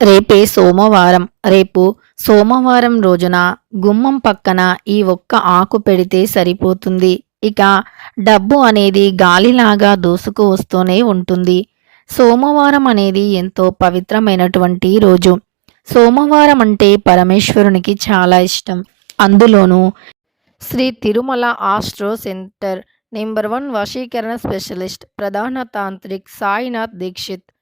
రేపే సోమవారం. రేపు సోమవారం రోజున గుమ్మం పక్కన ఈ ఒక్క ఆకు పెడితే సరిపోతుంది. ఇక డబ్బు అనేది గాలిలాగా దూసుకు వస్తూనే ఉంటుంది. సోమవారం అనేది ఎంతో పవిత్రమైనటువంటి రోజు. సోమవారం అంటే పరమేశ్వరునికి చాలా ఇష్టం. అందులోనూ Shri Tirumala astro center number one వశీకరణ స్పెషలిస్ట్ ప్రధాన తాంత్రిక్ సాయినాథ్ దీక్షిత్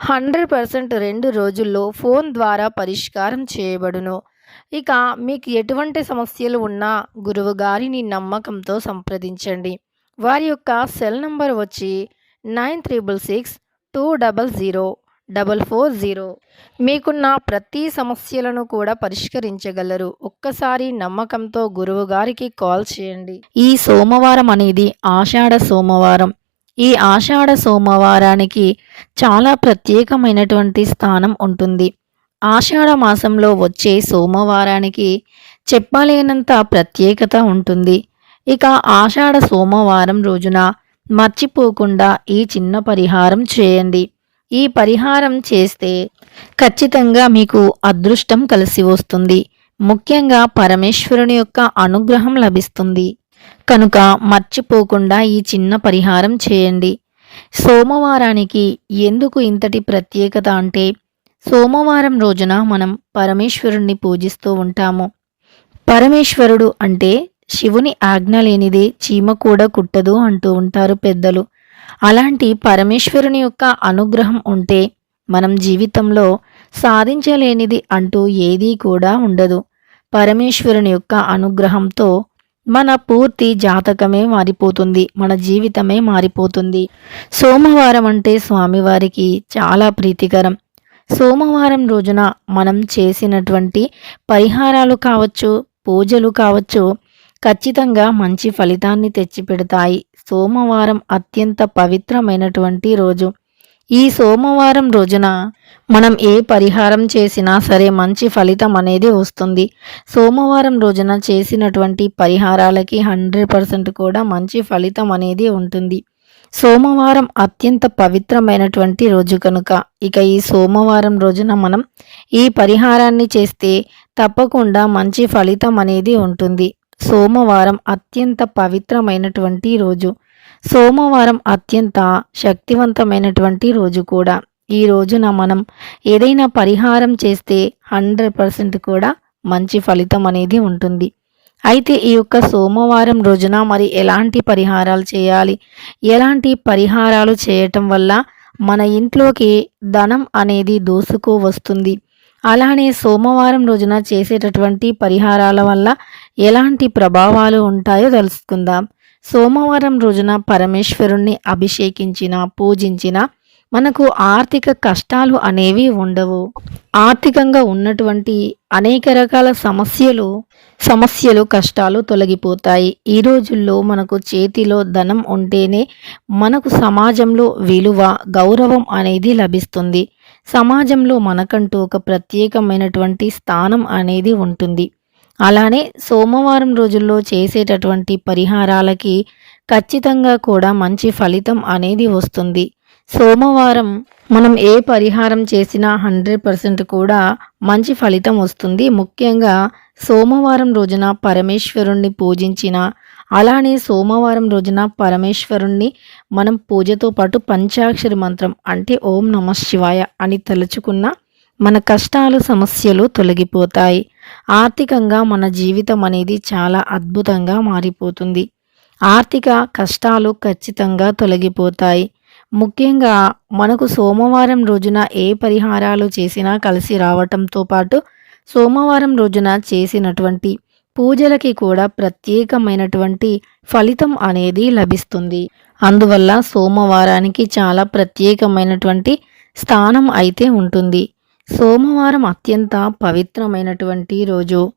హండ్రెడ్ పర్సెంట్ రెండు రోజుల్లో ఫోన్ ద్వారా పరిష్కారం చేయబడును. ఇక మీకు ఎటువంటి సమస్యలు ఉన్నా గురువు గారిని నమ్మకంతో సంప్రదించండి. వారి యొక్క సెల్ నంబర్ వచ్చి nine triple six two double zero double four zero. మీకున్న ప్రతి సమస్యలను కూడా పరిష్కరించగలరు. ఒక్కసారి నమ్మకంతో గురువు గారికి కాల్ చేయండి. ఈ సోమవారం అనేది ఆషాఢ సోమవారం. ఈ ఆషాఢ సోమవారానికి చాలా ప్రత్యేకమైనటువంటి స్థానం ఉంటుంది. ఆషాఢ మాసంలో వచ్చే సోమవారానికి చెప్పలేనంత ప్రత్యేకత ఉంటుంది. ఇక ఆషాఢ సోమవారం రోజున మర్చిపోకుండా ఈ చిన్న పరిహారం చేయండి. ఈ పరిహారం చేస్తే ఖచ్చితంగా మీకు అదృష్టం కలిసి వస్తుంది. ముఖ్యంగా పరమేశ్వరుని యొక్క అనుగ్రహం లభిస్తుంది. కనుక మర్చిపోకుండా ఈ చిన్న పరిహారం చేయండి. సోమవారానికి ఎందుకు ఇంతటి ప్రత్యేకత అంటే సోమవారం రోజున మనం పరమేశ్వరుణ్ణి పూజిస్తూ ఉంటాము. పరమేశ్వరుడు అంటే శివుని ఆజ్ఞ లేనిదే చీమ కూడా కుట్టదు అంటూ ఉంటారు పెద్దలు. అలాంటి పరమేశ్వరుని యొక్క అనుగ్రహం ఉంటే మనం జీవితంలో సాధించలేనిది అంటూ ఏదీ కూడా ఉండదు. పరమేశ్వరుని యొక్క అనుగ్రహంతో మన పూర్తి జాతకమే మారిపోతుంది మన జీవితమే మారిపోతుంది. సోమవారం అంటే స్వామివారికి చాలా ప్రీతికరం. సోమవారం రోజున మనం చేసినటువంటి పరిహారాలు కావచ్చు పూజలు కావచ్చు ఖచ్చితంగా మంచి ఫలితాన్ని తెచ్చిపెడతాయి. సోమవారం అత్యంత పవిత్రమైనటువంటి రోజు. ఈ సోమవారం రోజున మనం ఏ పరిహారం చేసినా సరే మంచి ఫలితం అనేది వస్తుంది. సోమవారం రోజున చేసినటువంటి పరిహారాలకి హండ్రెడ్ పర్సెంట్ కూడా మంచి ఫలితం అనేది ఉంటుంది. సోమవారం అత్యంత పవిత్రమైనటువంటి రోజు కనుక ఇక ఈ సోమవారం రోజున మనం ఈ పరిహారాన్ని చేస్తే తప్పకుండా మంచి ఫలితం అనేది ఉంటుంది. సోమవారం అత్యంత పవిత్రమైనటువంటి రోజు. సోమవారం అత్యంత శక్తివంతమైనటువంటి రోజు కూడా. ఈ రోజున మనం ఏదైనా పరిహారం చేస్తే హండ్రెడ్ పర్సెంట్ కూడా మంచి ఫలితం అనేది ఉంటుంది. అయితే ఈ యొక్క సోమవారం రోజున మరి ఎలాంటి పరిహారాలు చేయాలి? ఎలాంటి పరిహారాలు చేయటం వల్ల మన ఇంట్లోకి ధనం అనేది దోసుకో వస్తుంది? అలానే సోమవారం రోజున చేసేటటువంటి పరిహారాల వల్ల ఎలాంటి ప్రభావాలు ఉంటాయో తెలుసుకుందాం. సోమవారం రోజున పరమేశ్వరుణ్ణి అభిషేకించిన పూజించిన మనకు ఆర్థిక కష్టాలు అనేవి ఉండవు. ఆర్థికంగా ఉన్నటువంటి అనేక రకాల సమస్యలు సమస్యలు కష్టాలు తొలగిపోతాయి. ఈ రోజుల్లో మనకు చేతిలో ధనం ఉంటేనే మనకు సమాజంలో విలువ గౌరవం అనేది లభిస్తుంది. సమాజంలో మనకంటూ ఒక ప్రత్యేకమైనటువంటి స్థానం అనేది ఉంటుంది. అలానే సోమవారం రోజుల్లో చేసేటటువంటి పరిహారాలకి ఖచ్చితంగా కూడా మంచి ఫలితం అనేది వస్తుంది. సోమవారం మనం ఏ పరిహారం చేసినా హండ్రెడ్ పర్సెంట్ కూడా మంచి ఫలితం వస్తుంది. ముఖ్యంగా సోమవారం రోజున పరమేశ్వరుణ్ణి పూజించిన అలానే సోమవారం రోజున పరమేశ్వరుణ్ణి మనం పూజతో పాటు పంచాక్షరి మంత్రం అంటే ఓం నమ శివాయ అని తలుచుకున్న మన కష్టాలు సమస్యలు తొలగిపోతాయి. ఆర్థికంగా మన జీవితం అనేది చాలా అద్భుతంగా మారిపోతుంది. ఆర్థిక కష్టాలు ఖచ్చితంగా తొలగిపోతాయి. ముఖ్యంగా మనకు సోమవారం రోజున ఏ పరిహారాలు చేసినా కలిసి రావటంతో పాటు సోమవారం రోజున చేసినటువంటి పూజలకి కూడా ప్రత్యేకమైనటువంటి ఫలితం అనేది లభిస్తుంది. అందువల్ల సోమవారానికి చాలా ప్రత్యేకమైనటువంటి స్థానం అయితే ఉంటుంది. సోమవారం అత్యంత పవిత్రమైనటువంటి రోజు.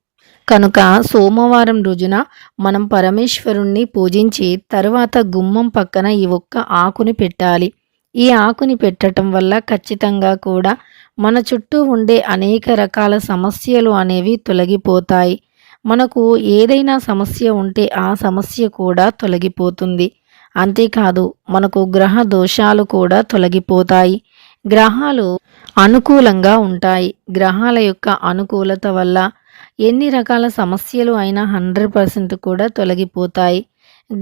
కనుక సోమవారం రోజున మనం పరమేశ్వరుణ్ణి పూజించి తరువాత గుమ్మం పక్కన ఈ ఒక్క ఆకుని పెట్టాలి. ఈ ఆకుని పెట్టడం వల్ల ఖచ్చితంగా కూడా మన చుట్టూ ఉండే అనేక రకాల సమస్యలు అనేవి తొలగిపోతాయి. మనకు ఏదైనా సమస్య ఉంటే ఆ సమస్య కూడా తొలగిపోతుంది. అంతేకాదు మనకు గ్రహ దోషాలు కూడా తొలగిపోతాయి. గ్రహాలు అనుకూలంగా ఉంటాయి. గ్రహాల యొక్క అనుకూలత వల్ల ఎన్ని రకాల సమస్యలు అయినా హండ్రెడ్ పర్సెంట్ కూడా తొలగిపోతాయి.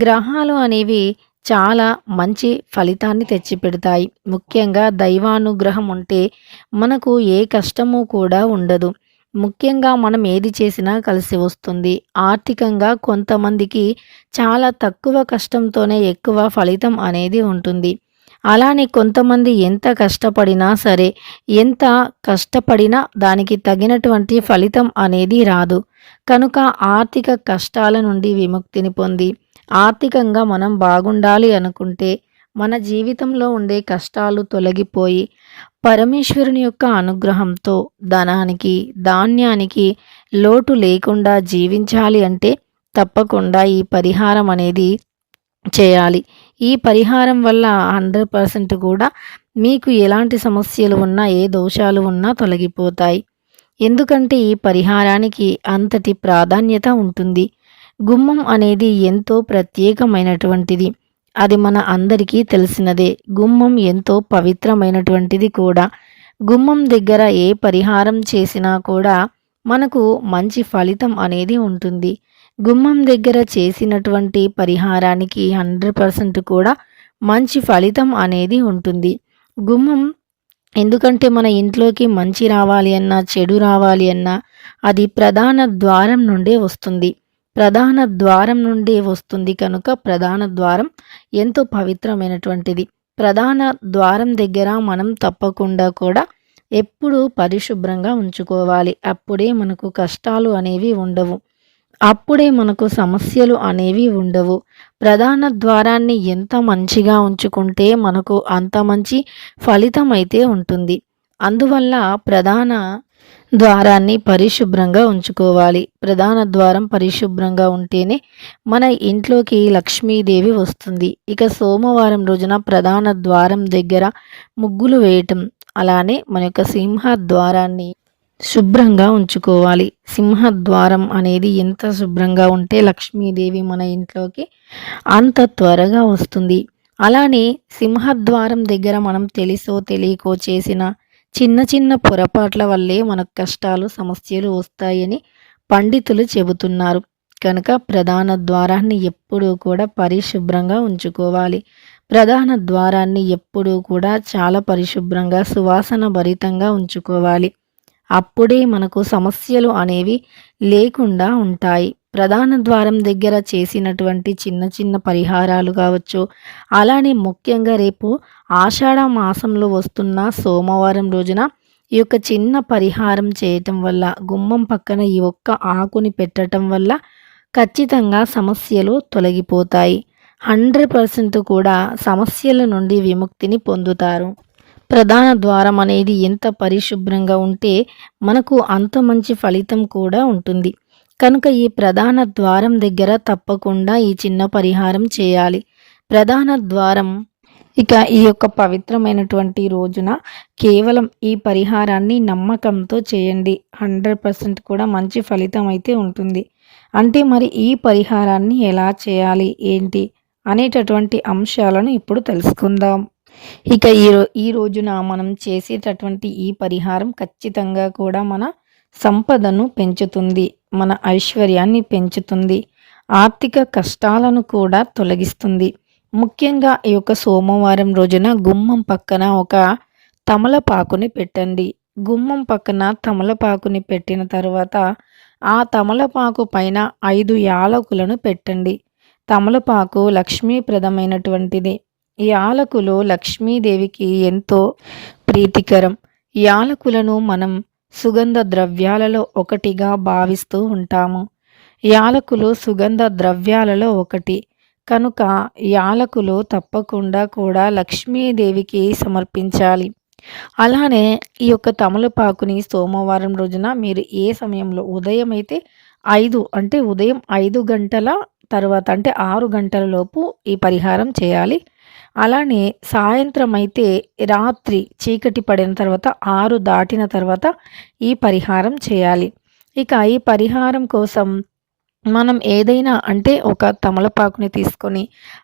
గ్రహాలు అనేవి చాలా మంచి ఫలితాన్ని తెచ్చిపెడతాయి. ముఖ్యంగా దైవానుగ్రహం ఉంటే మనకు ఏ కష్టము కూడా ఉండదు. ముఖ్యంగా మనం ఏది చేసినా కలిసి వస్తుంది. ఆర్థికంగా కొంతమందికి చాలా తక్కువ కష్టంతోనే ఎక్కువ ఫలితం అనేది ఉంటుంది. అలానే కొంతమంది ఎంత కష్టపడినా సరే ఎంత కష్టపడినా దానికి తగినటువంటి ఫలితం అనేది రాదు. కనుక ఆర్థిక కష్టాల నుండి విముక్తిని పొంది ఆర్థికంగా మనం బాగుండాలి అనుకుంటే మన జీవితంలో ఉండే కష్టాలు తొలగిపోయి పరమేశ్వరుని యొక్క అనుగ్రహంతో ధనానికి ధాన్యానికి లోటు లేకుండా జీవించాలి అంటే తప్పకుండా ఈ పరిహారం అనేది చేయాలి. ఈ పరిహారం వల్ల హండ్రెడ్ పర్సెంట్ కూడా మీకు ఎలాంటి సమస్యలు ఉన్నా ఏ దోషాలు ఉన్నా తొలగిపోతాయి. ఎందుకంటే ఈ పరిహారానికి అంతటి ప్రాధాన్యత ఉంటుంది. గుమ్మం అనేది ఎంతో ప్రత్యేకమైనటువంటిది. అది మన అందరికీ తెలిసినదే. గుమ్మం ఎంతో పవిత్రమైనటువంటిది కూడా. గుమ్మం దగ్గర ఏ పరిహారం చేసినా కూడా మనకు మంచి ఫలితం అనేది ఉంటుంది. గుమ్మం దగ్గర చేసినటువంటి పరిహారానికి హండ్రెడ్ పర్సెంట్ కూడా మంచి ఫలితం అనేది ఉంటుంది. గుమ్మం ఎందుకంటే మన ఇంట్లోకి మంచి రావాలి అన్నా చెడు రావాలి అన్నా అది ప్రధాన ద్వారం నుండే వస్తుంది. ప్రధాన ద్వారం నుండే వస్తుంది కనుక ప్రధాన ద్వారం ఎంతో పవిత్రమైనటువంటిది. ప్రధాన ద్వారం దగ్గర మనం తప్పకుండా కూడా ఎప్పుడూ పరిశుభ్రంగా ఉంచుకోవాలి. అప్పుడే మనకు కష్టాలు అనేవి ఉండవు. అప్పుడే మనకు సమస్యలు అనేవి ఉండవు. ప్రధాన ద్వారాన్ని ఎంత మంచిగా ఉంచుకుంటే మనకు అంత మంచి ఫలితం అయితే ఉంటుంది. అందువల్ల ప్రధాన ద్వారాన్ని పరిశుభ్రంగా ఉంచుకోవాలి. ప్రధాన ద్వారం పరిశుభ్రంగా ఉంటేనే మన ఇంట్లోకి లక్ష్మీదేవి వస్తుంది. ఇక సోమవారం రోజున ప్రధాన ద్వారం దగ్గర ముగ్గులు వేయటం. అలానే మన యొక్క సింహ ద్వారాన్ని శుభ్రంగా ఉంచుకోవాలి. సింహద్వారం అనేది ఎంత శుభ్రంగా ఉంటే లక్ష్మీదేవి మన ఇంట్లోకి అంత త్వరగా వస్తుంది. అలానే సింహద్వారం దగ్గర మనం తెలుసో తెలియకో చేసిన చిన్న చిన్న పొరపాట్ల వల్లే మనకు కష్టాలు సమస్యలు వస్తాయని పండితులు చెబుతున్నారు. కనుక ప్రధాన ద్వారాన్ని ఎప్పుడూ కూడా పరిశుభ్రంగా ఉంచుకోవాలి. ప్రధాన ద్వారాన్ని ఎప్పుడూ కూడా చాలా పరిశుభ్రంగా సువాసన భరితంగా ఉంచుకోవాలి. అప్పుడే మనకు సమస్యలు అనేవి లేకుండా ఉంటాయి. ప్రధాన ద్వారం దగ్గర చేసినటువంటి చిన్న చిన్న పరిహారాలు కావచ్చు. అలానే ముఖ్యంగా రేపు ఆషాఢ మాసంలో వస్తున్న సోమవారం రోజున ఈ యొక్క చిన్న పరిహారం చేయటం వల్ల గుమ్మం పక్కన ఈ ఒక్క ఆకుని పెట్టడం వల్ల ఖచ్చితంగా సమస్యలు తొలగిపోతాయి. హండ్రెడ్ పర్సెంట్ కూడా సమస్యల నుండి విముక్తిని పొందుతారు. ప్రధాన ద్వారం అనేది ఎంత పరిశుభ్రంగా ఉంటే మనకు అంత మంచి ఫలితం కూడా ఉంటుంది. కనుక ఈ ప్రధాన ద్వారం దగ్గర తప్పకుండా ఈ చిన్న పరిహారం చేయాలి. ప్రధాన ద్వారం ఇక ఈ యొక్క పవిత్రమైనటువంటి రోజున కేవలం ఈ పరిహారాన్ని నమ్మకంతో చేయండి. హండ్రెడ్ పర్సెంట్ కూడా మంచి ఫలితం అయితే ఉంటుంది. అంటే మరి ఈ పరిహారాన్ని ఎలా చేయాలి ఏంటి అనేటటువంటి అంశాలను ఇప్పుడు తెలుసుకుందాం. ఇక ఈ ఈ రోజున మనం చేసేటటువంటి ఈ పరిహారం ఖచ్చితంగా కూడా మన సంపదను పెంచుతుంది మన ఐశ్వర్యాన్ని పెంచుతుంది ఆర్థిక కష్టాలను కూడా తొలగిస్తుంది. ముఖ్యంగా ఈ యొక్క సోమవారం రోజున గుమ్మం పక్కన ఒక తమలపాకుని పెట్టండి. గుమ్మం పక్కన తమలపాకుని పెట్టిన తర్వాత ఆ తమలపాకు పైన ఐదు యాలకులను పెట్టండి. తమలపాకు లక్ష్మీప్రదమైనటువంటిది. యాలకులు లక్ష్మీదేవికి ఎంతో ప్రీతికరం. యాలకులను మనం సుగంధ ద్రవ్యాలలో ఒకటిగా భావిస్తూ ఉంటాము. యాలకులు సుగంధ ద్రవ్యాలలో ఒకటి. కనుక యాలకులు తప్పకుండా కూడా లక్ష్మీదేవికి సమర్పించాలి. అలానే ఈ యొక్క తమలపాకుని సోమవారం రోజున మీరు ఏ సమయంలో ఉదయం అయితే ఐదు అంటే ఉదయం ఐదు గంటల తర్వాత అంటే ఆరు గంటల లోపు ఈ పరిహారం చేయాలి. అలానే సాయంత్రం అయితే రాత్రి చీకటి పడిన తర్వాత ఆరు దాటిన తర్వాత ఈ పరిహారం చేయాలి. ఇక ఈ పరిహారం కోసం మనం ఏదైనా అంటే ఒక తమలపాకుని తీసుకొని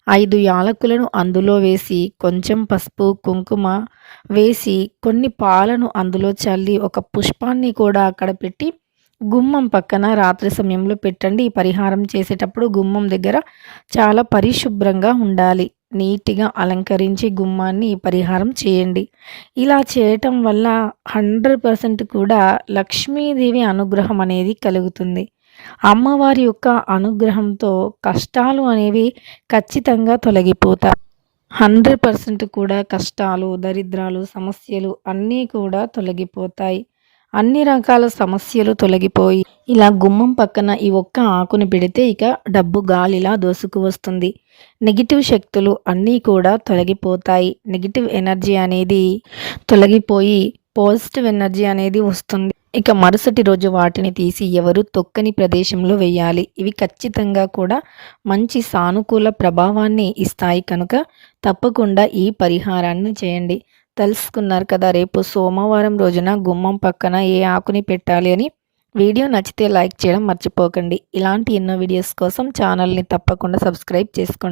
ఐదు యాలకులను అందులో వేసి, కొంచెం పసుపు, కుంకుమ వేసి, కొన్ని పాలను అందులో చల్లి, ఒక పుష్పాన్ని కూడా అక్కడ పెట్టి, గుమ్మం పక్కన రాత్రి సమయంలో పెట్టండి. ఈ పరిహారం చేసేటప్పుడు గుమ్మం దగ్గర చాలా పరిశుభ్రంగా ఉండాలి. నీట్‌గా అలంకరించి గుమ్మాన్ని ఈ పరిహారం చేయండి. ఇలా చేయటం వల్ల 100% కూడా లక్ష్మీదేవి అనుగ్రహం అనేది కలుగుతుంది. అమ్మవారి యొక్క అనుగ్రహంతో కష్టాలు అనేవి ఖచ్చితంగా తొలగిపోతాయి. 100% కూడా కష్టాలు, దరిద్రాలు, సమస్యలు అన్నీ కూడా తొలగిపోతాయి. అన్ని రకాల సమస్యలు తొలగిపోయి, ఇలా గుమ్మం పక్కన ఈ ఒక్క ఆకుని పెడితే ఇక డబ్బు గాలిలా దోసుకు వస్తుంది. నెగిటివ్ శక్తులు అన్నీ కూడా తొలగిపోతాయి. నెగిటివ్ ఎనర్జీ అనేది తొలగిపోయి పాజిటివ్ ఎనర్జీ అనేది వస్తుంది. ఇక మరుసటి రోజు వాటిని తీసి ఎవరు తొక్కని ప్రదేశంలో వేయాలి. ఇవి ఖచ్చితంగా కూడా మంచి సానుకూల ప్రభావాన్ని ఇస్తాయి కనుక తప్పకుండా ఈ పరిహారాన్ని చేయండి. తెలుసుకున్నారు కదా! రేపు సోమవారం రోజున గుమ్మం పక్కన ఏ ఆకుని పెట్టాలి అని. వీడియో నచ్చితే లైక్ చేయడం మర్చిపోకండి. ఇలాంటి ఎన్నో వీడియోస్ కోసం ఛానల్‌ని తప్పకుండా సబ్స్క్రైబ్ చేసుకోండి.